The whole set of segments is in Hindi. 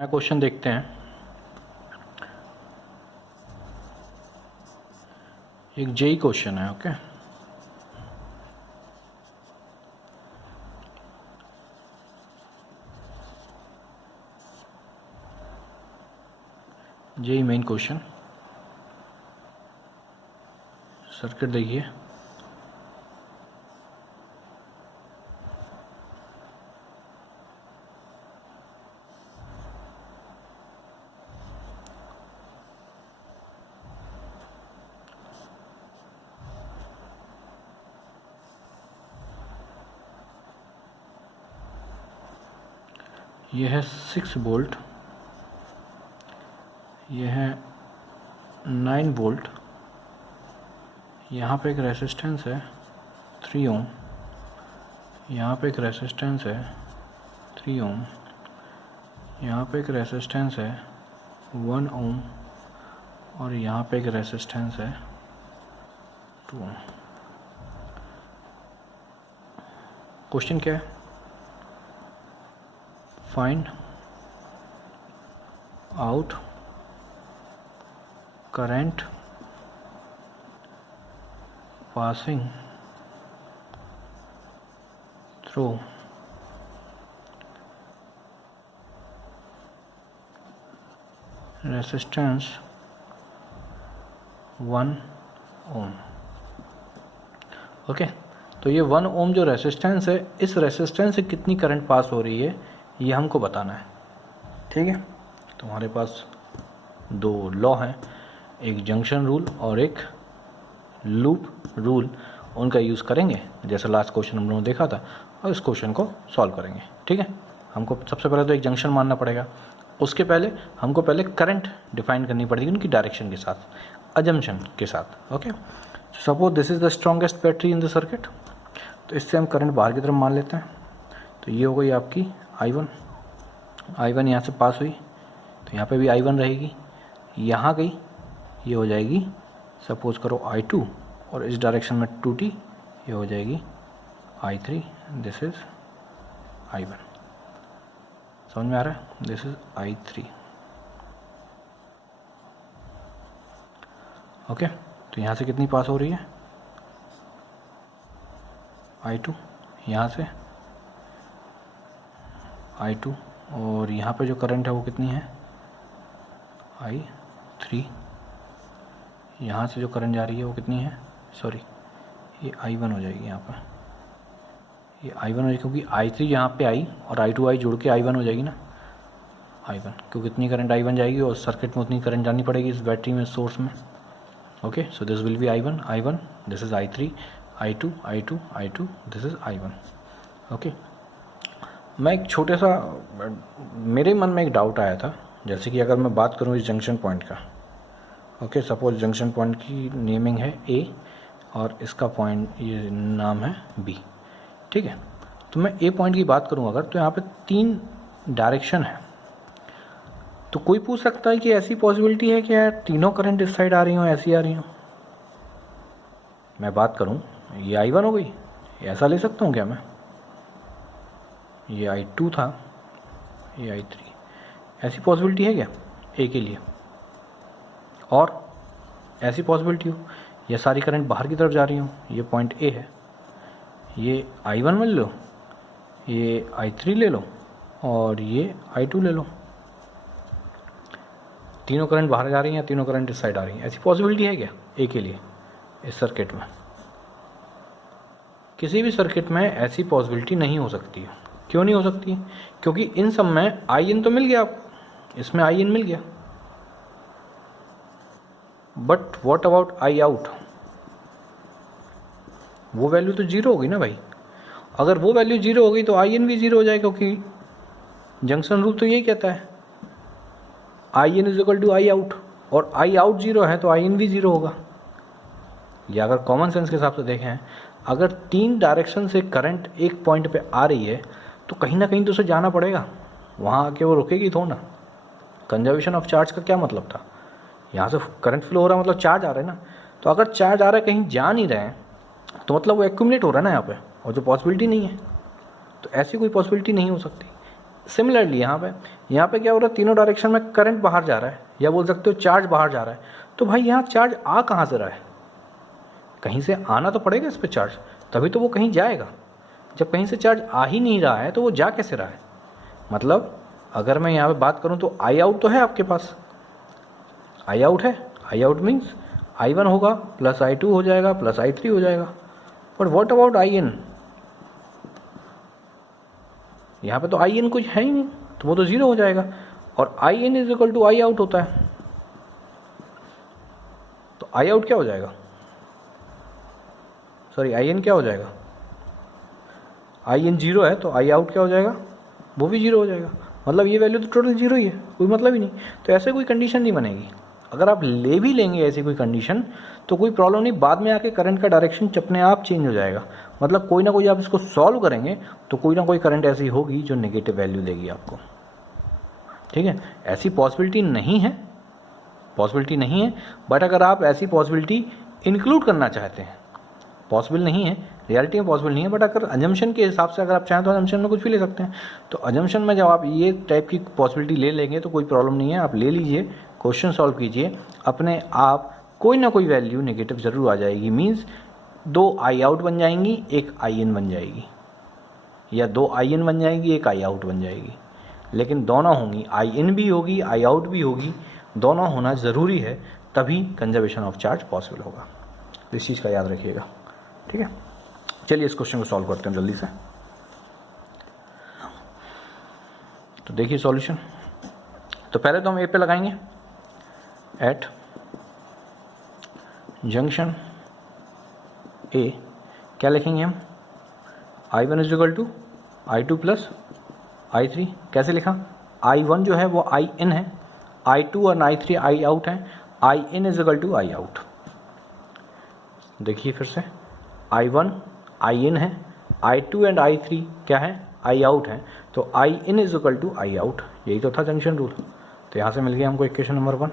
नया क्वेश्चन देखते हैं। एक जेई क्वेश्चन है। ओके, जेई मेन क्वेश्चन। सर्किट देखिए, यह है 6 वोल्ट, यह है 9 वोल्ट, यहाँ पे एक रेसिस्टेंस है 3 ओम, यहाँ पे एक रेसिस्टेंस है 3 ओम, यहाँ पे एक रेसिस्टेंस है 1 ओम और यहाँ पे एक रेसिस्टेंस है 2 ओम। क्वेश्चन क्या है? Find out current passing through resistance 1 ओम। ओके, तो ये 1 ओम जो रेसिस्टेंस है, इस रेसिस्टेंस से कितनी करंट पास हो रही है ये हमको बताना है। ठीक है, तो हमारे पास दो लॉ हैं, एक जंक्शन रूल और एक लूप रूल। उनका यूज़ करेंगे जैसे लास्ट क्वेश्चन हम लोगों ने देखा था, और इस क्वेश्चन को सॉल्व करेंगे। ठीक है, हमको सबसे पहले तो एक जंक्शन मानना पड़ेगा, उसके पहले हमको पहले करंट डिफाइन करनी पड़ेगी उनकी डायरेक्शन के साथ, अजम्पशन के साथ। Okay, suppose this is the strongest battery in the circuit, तो इससे हम करंट बाहर की तरफ मान लेते हैं। तो ये हो गई आपकी I1 यहाँ से पास हुई, तो यहाँ पे भी I1 रहेगी, यहाँ गई, ये हो जाएगी सपोज करो I2, और इस डायरेक्शन में 2T, ये हो जाएगी I3, दिस इज I1। समझ में आ रहा है? This is I3। ओके, तो यहाँ से कितनी पास हो रही है? I2, यहाँ से I2, और यहाँ पे जो करंट है वो कितनी है? I3। यहाँ से जो करंट जा रही है वो कितनी है? सॉरी, ये I1 हो जाएगी यहाँ पर, ये I1 हो जाएगी क्योंकि I3 यहाँ पे आई और I2 जुड़ के I1 हो जाएगी ना, I1, क्योंकि इतनी करंट I1 जाएगी और सर्किट में उतनी करंट जानी पड़ेगी इस बैटरी में, सोर्स में। Okay, so this will be I1, this is I3, I2, this is I1। Okay, मैं एक छोटे सा, मेरे मन में एक डाउट आया था, जैसे कि अगर मैं बात करूँ इस जंक्शन पॉइंट का। ओके, सपोज जंक्शन पॉइंट की नेमिंग है A और इसका पॉइंट ये नाम है B। ठीक है, तो मैं A पॉइंट की बात करूं अगर, तो यहाँ पे 3 डायरेक्शन है। तो कोई पूछ सकता है कि ऐसी पॉसिबिलिटी है कि यार तीनों करंट इस साइड आ रही हो, ऐसी आ रही हो। मैं बात करूं, ये I1 हो गई, ऐसा ले सकता हूँ क्या मैं? ये I2 था, ये I3, ऐसी पॉसिबिलिटी है क्या A के लिए? और ऐसी पॉसिबिलिटी हो ये सारी करंट बाहर की तरफ जा रही हो, ये पॉइंट A है, ये I1 ले लो, ये I3 ले लो और ये I2 ले लो, तीनों करंट बाहर जा रही हैं, तीनों करंट इस साइड आ रही हैं। ऐसी पॉसिबिलिटी है क्या A के लिए इस सर्किट में? किसी भी सर्किट में ऐसी पॉसिबिलिटी नहीं हो सकती है। क्यों नहीं हो सकती? क्योंकि इन सब में In तो मिल गया आपको, इसमें In मिल गया, but what about I out? वो वैल्यू तो जीरो होगी ना भाई। अगर वो वैल्यू जीरो हो गई तो In भी जीरो हो जाएगा, क्योंकि जंक्शन रूल तो यही कहता है In is equal to I out, और I आउट जीरो है तो In भी जीरो होगा। या अगर कॉमन सेंस के हिसाब से देखें, अगर 3 डायरेक्शन से करंट एक पॉइंट पे आ रही है तो कहीं ना कहीं तो उसे जाना पड़ेगा, वहाँ आके वो रुकेगी थोड़ा ना। कंजर्वेशन ऑफ चार्ज का क्या मतलब था? यहाँ से करंट फ्लो हो रहा है मतलब चार्ज आ रहा है ना, तो अगर चार्ज आ रहा है कहीं जा नहीं रहे हैं तो मतलब वो एक्यूमुलेट हो रहा है ना यहाँ पे, और जो पॉसिबिलिटी नहीं है, तो ऐसी कोई पॉसिबिलिटी नहीं हो सकती। सिमिलरली यहाँ पे क्या हो रहा है, तीनों डायरेक्शन में करंट बाहर जा रहा है, या बोल सकते हो चार्ज बाहर जा रहा है। तो भाई यहाँ चार्ज आ कहाँ से रहा है, कहीं से आना तो पड़ेगा इस पर चार्ज, तभी तो वो कहीं जाएगा। जब कहीं से चार्ज आ ही नहीं रहा है तो वो जा कैसे रहा है। मतलब अगर मैं यहाँ पे बात करूँ तो आई आउट तो है आपके पास, आई आउट है, आई आउट मीन्स I1 होगा प्लस I2 हो जाएगा प्लस I3 हो जाएगा। बट व्हाट अबाउट IN, यहाँ पे तो IN कुछ है ही नहीं, तो वो तो ज़ीरो हो जाएगा। और IN is equal to I out होता है, तो आई आउट क्या हो जाएगा, सॉरी IN क्या हो जाएगा, IN जीरो है तो आई आउट क्या हो जाएगा, वो भी जीरो हो जाएगा। मतलब ये वैल्यू तो टोटल जीरो ही है, कोई मतलब ही नहीं। तो ऐसे कोई कंडीशन नहीं बनेगी। अगर आप ले भी लेंगे ऐसी कोई कंडीशन तो कोई प्रॉब्लम नहीं, बाद में आके करंट का डायरेक्शन अपने आप चेंज हो जाएगा। मतलब कोई ना कोई आप इसको सॉल्व करेंगे तो कोई ना कोई करंट ऐसी होगी जो नेगेटिव वैल्यू देगी आपको, ठीक है। ऐसी पॉसिबिलिटी नहीं है, पॉसिबिलिटी नहीं है, बट अगर आप ऐसी पॉसिबिलिटी इंक्लूड करना चाहते हैं, पॉसिबल नहीं है, रियलिटी में पॉसिबल नहीं है, बट अगर अजम्पशन के हिसाब से अगर आप चाहें तो अजम्पशन में कुछ भी ले सकते हैं। तो अजम्पशन में जब आप ये टाइप की पॉसिबिलिटी ले लेंगे तो कोई प्रॉब्लम नहीं है, आप ले लीजिए, क्वेश्चन सॉल्व कीजिए, अपने आप कोई ना कोई वैल्यू नेगेटिव ज़रूर आ जाएगी। मीन्स दो आई आउट बन जाएंगी, एक आई इन बन जाएगी, या दो आई इन बन जाएंगी, एक आई आउट बन जाएगी। लेकिन दोनों होंगी, आई इन भी होगी, आई आउट भी होगी, दोनों होना ज़रूरी है, तभी कंजर्वेशन ऑफ चार्ज पॉसिबल होगा। इस चीज़ का याद रखिएगा, ठीक है। चलिए इस क्वेश्चन को सॉल्व करते हैं जल्दी से। तो देखिए सॉल्यूशन, तो पहले तो हम ए पे लगाएंगे, एट जंक्शन ए क्या लिखेंगे हम, I1 is equal to I2 plus I3। कैसे लिखा, I1 जो है वो आई इन है, I2 और I3 आई आउट है, I in is equal to I out. देखिए फिर से, I1 आई इन है, I2 एंड I3 क्या है, आई आउट है, तो I in is equal to I out, यही तो था जंक्शन रूल। तो यहाँ से मिल गया हमको इक्वेशन नंबर 1।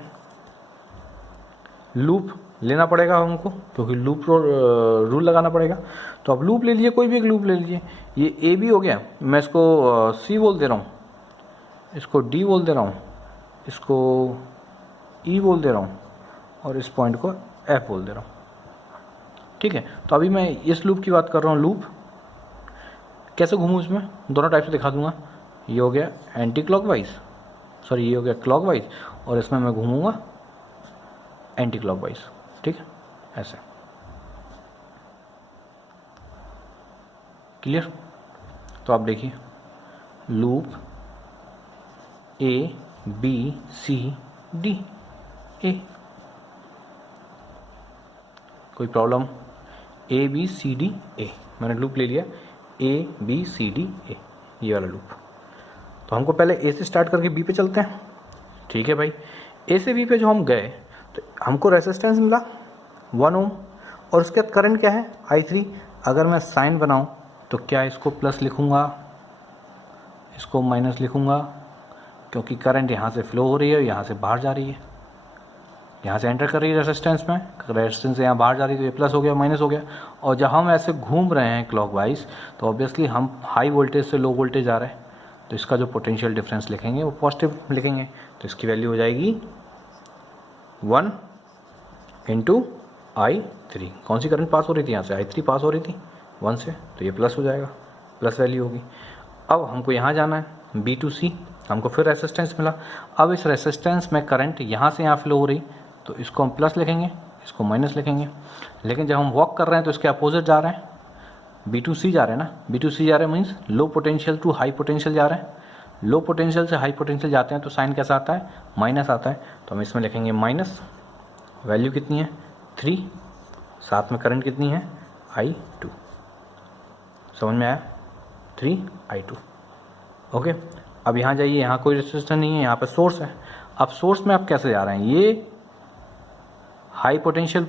लूप लेना पड़ेगा हमको, क्योंकि लूप रूल लगाना पड़ेगा। तो अब लूप ले लीजिए, कोई भी एक लूप ले लीजिए। ये ए बी हो गया, मैं इसको सी बोल दे रहा हूँ, इसको डी बोल दे रहा हूँ, इसको ई बोल दे रहा हूँ, और इस पॉइंट को एफ बोल दे रहा हूँ, ठीक है। तो अभी मैं इस लूप की बात कर रहा हूँ। लूप कैसे घूमूँ इसमें, दोनों टाइप से दिखा दूंगा। ये हो गया एंटी क्लॉकवाइज, सॉरी ये हो गया क्लॉकवाइज, और इसमें मैं घूमूंगा एंटी क्लॉकवाइज, ठीक है, ऐसे। क्लियर। तो आप देखिए, loop A B C D, A, कोई problem, A B C D A, मैंने लूप ले लिया, ए बी सी डी ए, ये वाला लूप। तो हमको पहले ए से स्टार्ट करके बी पे चलते हैं, ठीक है भाई। ए से बी पे जो हम गए तो हमको रेसिस्टेंस मिला 1 ओम, और उसके बाद करंट क्या है, I3। अगर मैं साइन बनाऊं तो क्या इसको प्लस लिखूंगा, इसको माइनस लिखूंगा, क्योंकि करंट यहाँ से फ्लो हो रही है, यहाँ से बाहर जा रही है, यहाँ से एंटर कर रही है रेसिस्टेंस में, रेसिस्टेंस से यहाँ बाहर जा रही है, तो ये प्लस हो गया, माइनस हो गया। और जब हम ऐसे घूम रहे हैं क्लॉकवाइज, तो ऑब्वियसली हम हाई वोल्टेज से लो वोल्टेज आ रहे हैं, तो इसका जो पोटेंशियल डिफरेंस लिखेंगे वो पॉजिटिव लिखेंगे। तो इसकी वैल्यू हो जाएगी 1 इंटू I3। कौन सी करंट पास हो रही थी, यहाँ से I3 पास हो रही थी 1 से, तो ये प्लस हो जाएगा, प्लस वैल्यू होगी। अब हमको यहाँ जाना है B to C, हमको फिर रेसिस्टेंस मिला। अब इस रेसिस्टेंस में करंट यहाँ से यहाँ फ्लो हो रही, तो इसको हम प्लस लिखेंगे, इसको माइनस लिखेंगे। लेकिन जब हम वॉक कर रहे हैं तो इसके अपोजिट जा रहे हैं, B to C जा रहे हैं ना, B to C जा रहे हैं means low potential to high potential जा रहे हैं। लो पोटेंशियल से हाई पोटेंशियल जाते हैं तो साइन कैसा आता है, माइनस आता है। तो हम इसमें लिखेंगे माइनस, वैल्यू कितनी है 3, साथ में करंट कितनी है I2। समझ में आया, 3I2, ओके। अब यहाँ जाइए, यहाँ कोई रेजिस्टेंस नहीं है, यहाँ पे सोर्स है। अब सोर्स में आप कैसे जा रहे हैं, ये हाई पोटेंशियल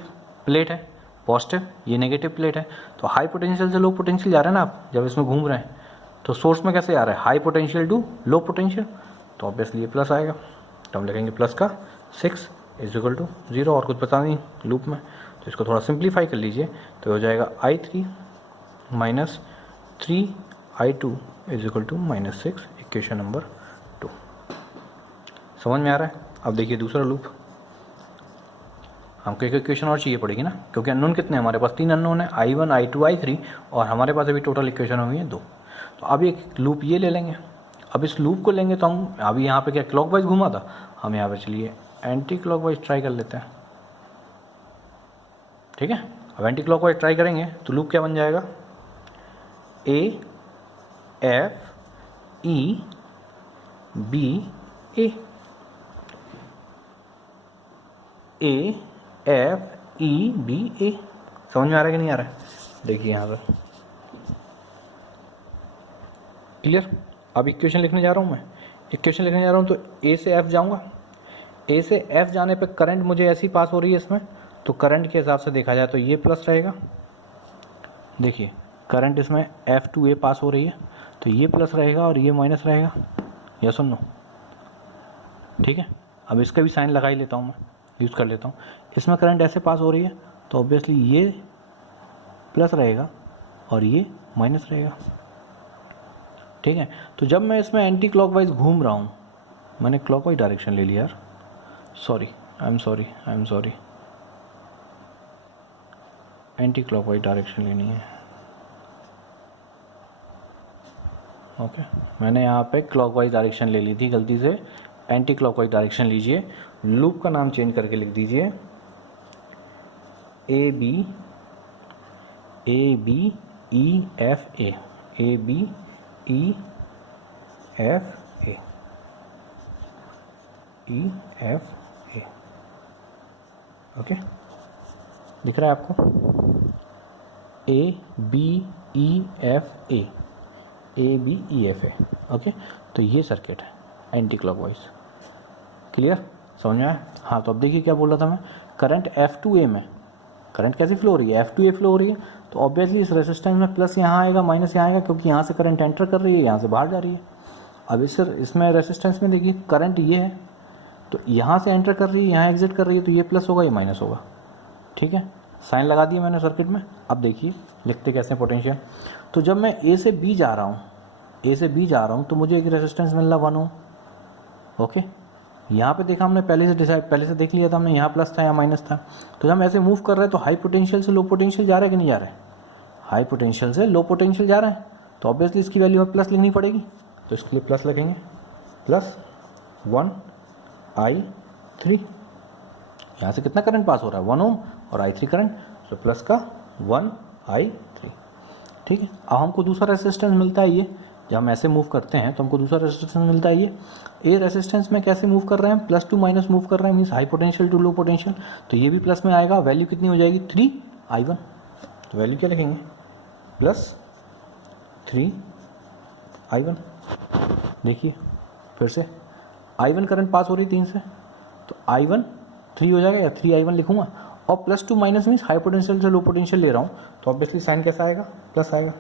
प्लेट है पॉजिटिव, ये नेगेटिव प्लेट है, तो हाई पोटेंशियल से लो पोटेंशियल जा रहे हैं ना आप जब इसमें घूम रहे हैं, तो सोर्स में कैसे आ रहा है, high potential to low potential, तो ऑब्वियसली ये प्लस आएगा। तो हम लिखेंगे प्लस का 6 इज इक्वल टू 0, और कुछ पता नहीं लूप में, तो इसको थोड़ा सिंप्लीफाई कर लीजिए, तो हो जाएगा I3 minus 3I2 is equal to -6 equation number 2। समझ में आ रहा है? अब देखिए दूसरा लूप, हमको एक इक्वेशन और चाहिए पड़ेगी ना, क्योंकि अननोन कितने हैं हमारे पास? 3 अननोन है, I1 I2 I3, और हमारे पास अभी टोटल इक्वेशन हुई है 2। तो अब एक लूप ये ले लेंगे। अब इस लूप को लेंगे तो हम अभी यहाँ पे क्या क्लॉकवाइज घुमा था, हम यहाँ पे चलिए एंटी क्लॉकवाइज ट्राई कर लेते हैं। ठीक है, अब एंटी क्लॉकवाइज ट्राई करेंगे तो लूप क्या बन जाएगा? A F E B A, A F E B A। समझ में आ रहा है कि नहीं आ रहा है? देखिए यहाँ पर क्लियर। अब इक्वेशन लिखने जा रहा हूँ मैं, इक्वेशन लिखने जा रहा हूँ तो A से F जाऊँगा। A से F जाने पे करंट मुझे ऐसी पास हो रही है इसमें, तो करंट के हिसाब से देखा जाए तो ये प्लस रहेगा। देखिए करंट इसमें F टू A पास हो रही है तो ये प्लस रहेगा और ये माइनस रहेगा, या सुन लो। ठीक है, अब इसका भी साइन लगा ही लेता हूँ मैं, यूज़ कर लेता हूँ। इसमें करंट ऐसे पास हो रही है तो ऑब्वियसली ये प्लस रहेगा और ये माइनस रहेगा। ठीक है, तो जब मैं इसमें एंटी क्लॉकवाइज घूम रहा हूँ, मैंने क्लॉकवाइज डायरेक्शन ले लिया यार, sorry I am sorry, anti clockwise direction लेनी है। ओके, मैंने यहाँ पे क्लॉकवाइज डायरेक्शन ले ली थी गलती से, एंटी क्लॉकवाइज डायरेक्शन लीजिए। लूप का नाम चेंज करके लिख दीजिए A B E F A, A B E F A, E F A. Okay, दिख रहा है आपको? A B E F A, A B E F A. Okay, तो ये सर्किट है एंटी क्लॉकवाइज। क्लियर, समझ में आया? हाँ, तो अब देखिए क्या बोल रहा था मैं, करंट एफ टू ए में करंट कैसी फ्लो हो रही है? एफ टू ए फ्लो हो रही है, तो ऑब्वियसली इस रेजिस्टेंस में प्लस यहाँ आएगा माइनस यहाँ आएगा, क्योंकि यहाँ से करंट एंटर कर रही है, यहाँ से बाहर जा रही है। अब इसमें रेजिस्टेंस में देखिए करंट ये है, तो यहाँ से एंटर कर रही है, यहाँ एग्जिट कर रही है, तो ये प्लस होगा, ये माइनस होगा। ठीक है, साइन लगा दिया मैंने सर्किट में। अब देखिए लिखते कैसे पोटेंशियल। तो जब मैं ए से बी जा रहा हूँ, तो मुझे एक रेजिस्टेंस मिल रहा 1 ओम। ओके, यहाँ पे देखा हमने पहले से देख लिया था हमने, यहाँ प्लस था या माइनस था। तो जब हम ऐसे मूव कर रहे हैं तो हाई पोटेंशियल से लो पोटेंशियल जा रहा है कि नहीं जा रहा है? हाई पोटेंशियल से लो पोटेंशियल जा रहा है, तो ऑब्वियसली इसकी वैल्यू हमें प्लस लिखनी पड़ेगी, तो इसके लिए प्लस लिखेंगे, प्लस 1I3। यहाँ से कितना करंट पास हो रहा है? 1 ओम और I3 करंट, तो प्लस का 1I3। ठीक है, अब हमको दूसरा रेजिस्टेंस मिलता है ये, जब हम ऐसे मूव करते हैं तो हमको दूसरा रेजिस्टेंस मिलता है ये। ए रेजिस्टेंस में कैसे मूव कर रहे हैं? प्लस टू माइनस मूव कर रहे हैं, means high potential to low potential, तो ये भी प्लस में आएगा। वैल्यू कितनी हो जाएगी? 3I1। तो वैल्यू क्या लिखेंगे? Plus 3I1। देखिए फिर से I1 करंट पास हो रही 3 से, तो I1 3 हो जाएगा, या 3I1 लिखूंगा। और plus two minus means high potential से लो पोटेंशियल ले रहा हूँ, तो ऑब्वियसली साइन कैसा आएगा? प्लस आएगा।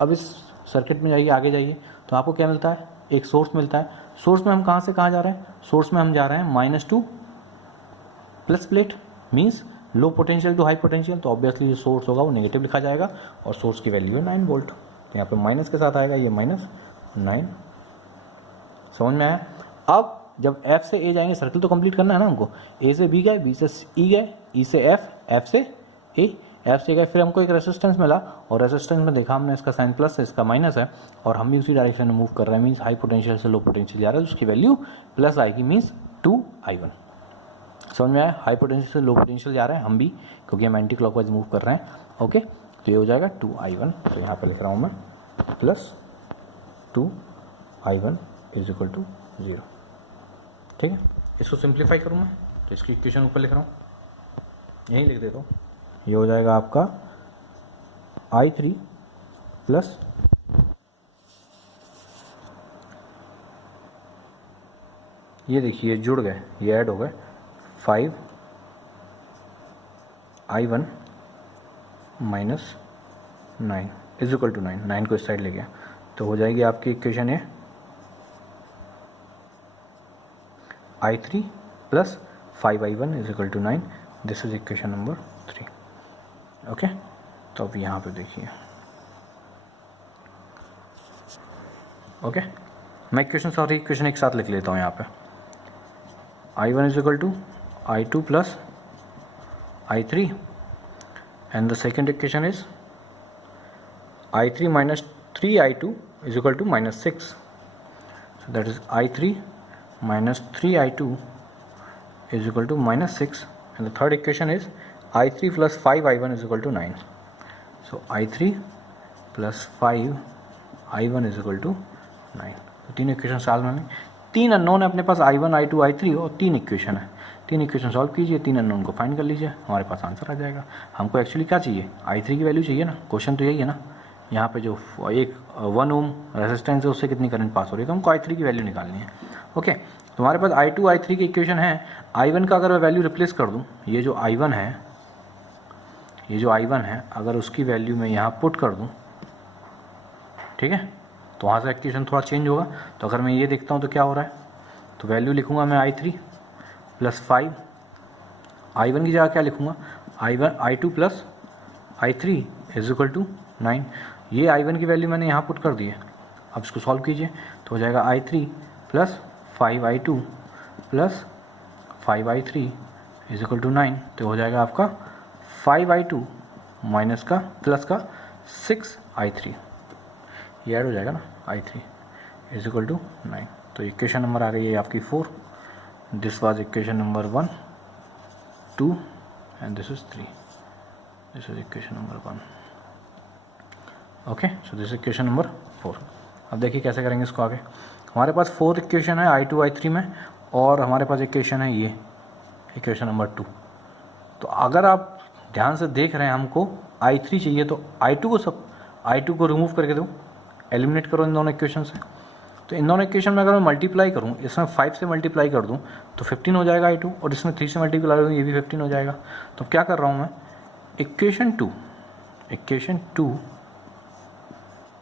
अब इस सर्किट में जाइए, आगे जाइए, तो आपको क्या मिलता है? एक सोर्स मिलता है। सोर्स में हम कहाँ से कहाँ जा रहे हैं? सोर्स में हम जा रहे हैं -2 plus plate, means low potential to high potential, तो ऑब्वियसली जो सोर्स होगा वो नेगेटिव लिखा जाएगा, और सोर्स की वैल्यू है 9 वोल्ट। यहाँ पे माइनस के साथ आएगा, ये -9। समझ में आया? अब जब F से A जाएंगे, सर्किल तो कंप्लीट करना है ना हमको। A से B गए, B से E गए, E से F, F से A, F से गए, फिर हमको एक रेजिस्टेंस मिला, और रेजिस्टेंस में देखा हमने इसका साइन प्लस है, इसका माइनस है, और हम भी उसी डायरेक्शन में मूव कर रहे हैं, मीन्स हाई पोटेंशियल से लो पोटेंशियल जा रहा है, तो उसकी वैल्यू प्लस आएगी, मीन्स 2I1। समझ में आया? हाई पोटेंशियल से लो पोटेंशियल जा रहे हैं हम भी, क्योंकि हम एंटी क्लॉकवाइज मूव कर रहे हैं। ओके, तो ये हो जाएगा 2I1। तो यहाँ पर लिख रहा हूँ मैं plus 2I1 is equal to 0। ठीक है, इसको सिंप्लीफाई करूँ मैं, तो इसकी इक्वेशन ऊपर लिख रहा हूँ, यहीं लिख देता हूँ। ये हो जाएगा आपका I3 प्लस ये देखिए जुड़ गए, ये ऐड हो गए, 5I1 minus 9 is equal to 9। 9 को इस साइड ले गया, तो हो जाएगी आपकी इक्वेशन है I3 plus 5I1 is equal to 9। This is equation number 3। Okay, तो अब यहाँ पे देखिए। ओके, मैं इक्वेशन एक साथ लिख लेता हूँ यहाँ पे। I1 is equal to I2 plus I3 and the second equation is I3 minus 3I2 is equal to -6, so that is I3 minus 3I2 is equal to -6, and the third equation is I3 plus 5I1 is equal to 9. So I3 plus 5I1 is equal to 9. तो तीन इक्वेशन सॉल्व होंगे। तीन अननोन है अपने पास, I1 I2 I3 और तीन इक्वेशन है। तीन इक्वेशन सॉल्व कीजिए, तीन अननोन को फाइंड कर लीजिए, हमारे पास आंसर आ जाएगा। हमको एक्चुअली क्या चाहिए, I3 की वैल्यू चाहिए ना, क्वेश्चन तो यही है ना। यहाँ पे जो एक 1 ओम रेजिस्टेंस है उससे कितनी करंट पास हो रही है, तो हमको I3 की वैल्यू निकालनी है। ओके, तो हमारे पास I2 I3 की इक्वेशन है। I1 का अगर मैं वैल्यू रिप्लेस कर दूँ, ये जो I1 है अगर उसकी वैल्यू मैं यहाँ पुट कर दूँ, ठीक है, तो वहाँ से इक्वेशन थोड़ा चेंज होगा। तो अगर मैं ये देखता हूँ तो क्या हो रहा है, तो वैल्यू लिखूँगा मैं I3 प्लस 5, I1 की जगह क्या लिखूँगा, I2 plus I3 is equal to 9। ये I1 की वैल्यू मैंने यहाँ पुट कर दी है। अब इसको सॉल्व कीजिए तो हो जाएगा I3 plus 5I2 plus 5I3 is equal to 9। तो हो जाएगा आपका 5I2 माइनस का प्लस का 6I3, ये ऐड हो जाएगा ना, I3 इज इक्वल टू 9। तो इक्वेशन नंबर आ गई है आपकी 4। This was equation number 1, 2 and this is 3। This is equation number 1। Okay, so this equation number 4। अब देखिए कैसे करेंगे इसको आगे। हमारे पास 4th इक्वेशन है I2 I3 में, और हमारे पास इक्वेशन है ये इक्वेशन नंबर 2। तो अगर आप ध्यान से देख रहे हैं, हमको I3 चाहिए, तो I2 को रिमूव करके दो, एलिमिनेट करो इन दोनों इक्वेशन से। तो इन दोनों इक्वेशन में अगर मैं मल्टीप्लाई करूँ, इसमें 5 से मल्टीप्लाई कर दूँ तो 15 हो जाएगा I2, और इसमें 3 से मल्टीप्लाई करूँ ये भी 15 हो जाएगा। तो क्या कर रहा हूँ मैं, equation 2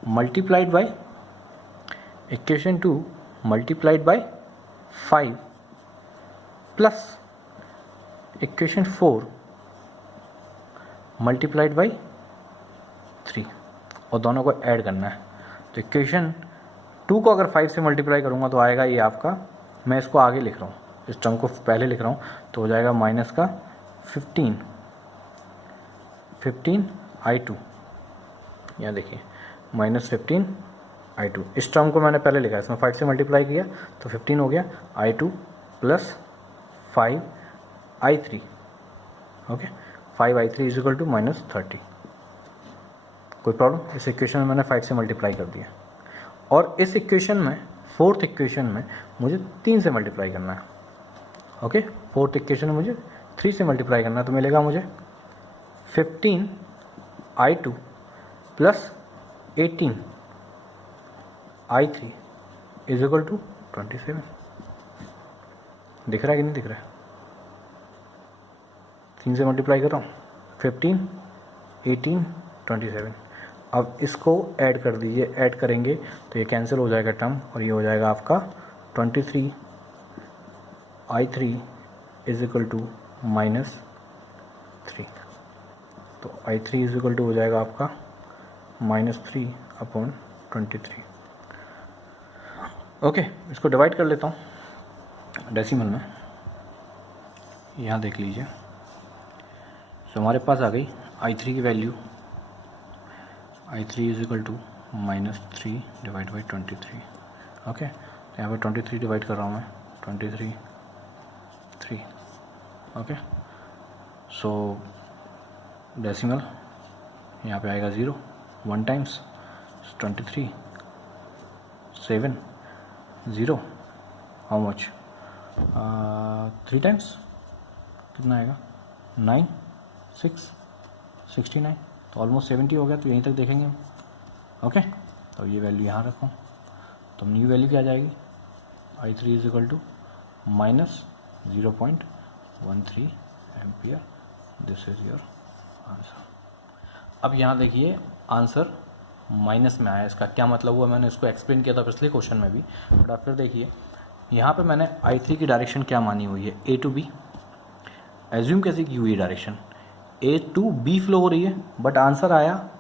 multiplied by equation 2 multiplied by 5 plus equation 4 multiplied by 3, और दोनों को ऐड करना है। तो इक्वेशन 2 को अगर 5 से मल्टीप्लाई करूँगा तो आएगा ये आपका, मैं इसको आगे लिख रहा हूँ, इस टर्म को पहले लिख रहा हूँ, तो हो जाएगा माइनस का 15 I2। यहाँ देखिए माइनस 15 I2, इस टर्म को मैंने पहले लिखा है, इसमें 5 से मल्टीप्लाई किया तो 15 हो गया I2 plus 5I3। Okay, 5I3 is equal to -30। कोई प्रॉब्लम, इस इक्वेशन में मैंने 5 से मल्टीप्लाई कर दिया, और इस इक्वेशन में 4th इक्वेशन में मुझे 3 से मल्टीप्लाई करना है। ओके, 4th इक्वेशन में मुझे 3 से मल्टीप्लाई करना है, तो मिलेगा मुझे 15 I2 plus 18 I3 is equal to 27। दिख रहा है कि नहीं दिख रहा है, 3 से मल्टीप्लाई कर रहा हूँ, 15 18 27। अब इसको ऐड कर दीजिए, ऐड करेंगे तो ये कैंसिल हो जाएगा टर्म, और ये हो जाएगा आपका 23 I3 इज इक्वल टू -3। तो I3 इज इक्वल टू हो जाएगा आपका -3/23। ओके, इसको डिवाइड कर लेता हूँ डेसिमल में, यहाँ देख लीजिए। तो हमारे पास आ गई I3 की value, I3 is equal to -3 divide by 23। Okay, तो यहाँ पे 23 डिवाइड कर रहा हूँ मैं, 23 3। ओके, सो डेसिमल यहाँ पे आएगा 0 1 टाइम्स 23 7 0 हाउ मच 3 टाइम्स कितना आएगा 9 6 69, तो ऑलमोस्ट 70 हो गया। तो यहीं तक देखेंगे हम। ओके, तो ये वैल्यू यहाँ रखूँ, तो न्यू वैल्यू क्या आ जाएगी, I3 is equal to -0.13 ampere. This is your answer. अब यहाँ देखिए आंसर माइनस में आया, इसका क्या मतलब हुआ, मैंने इसको एक्सप्लेन किया था पिछले क्वेश्चन में भी, बट आप फिर देखिए यहाँ पे मैंने I3 की डायरेक्शन क्या मानी हुई है, A to B। एज्यूम कैसे की हुई है direction, A to B flow हो रही है, बट आंसर आया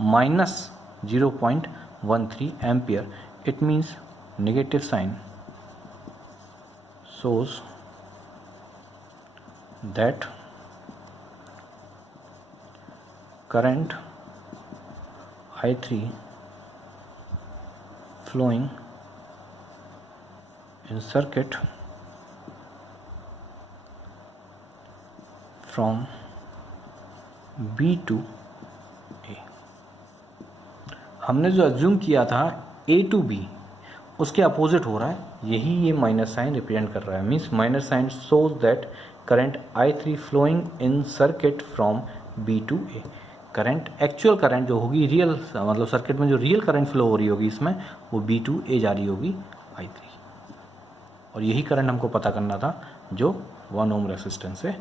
-0.13 ampere. It means negative sign shows that current I3 flowing in circuit from B to A। हमने जो अज्यूम किया था A to B उसके अपोजिट हो रहा है, यही ये माइनस साइन रिप्रेजेंट कर रहा है। Means minus sign shows that current I3 flowing in circuit from B to A। Current, actual current जो होगी रियल, मतलब सर्किट में जो रियल करंट फ्लो हो रही होगी इसमें, वो B to A जा रही होगी I3। और यही करंट हमको पता करना था जो 1 ओम रेसिस्टेंस से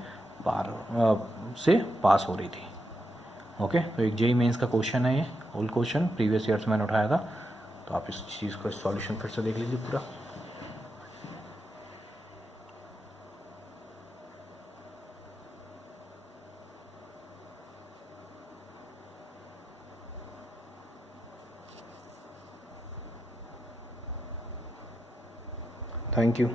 पास हो रही थी। ओके, तो एक जेईई मेंस का क्वेश्चन है ये, ओल्ड क्वेश्चन, प्रीवियस ईयर से मैंने उठाया था, तो आप इस चीज़ का सॉल्यूशन फिर से देख लीजिए पूरा। Thank you.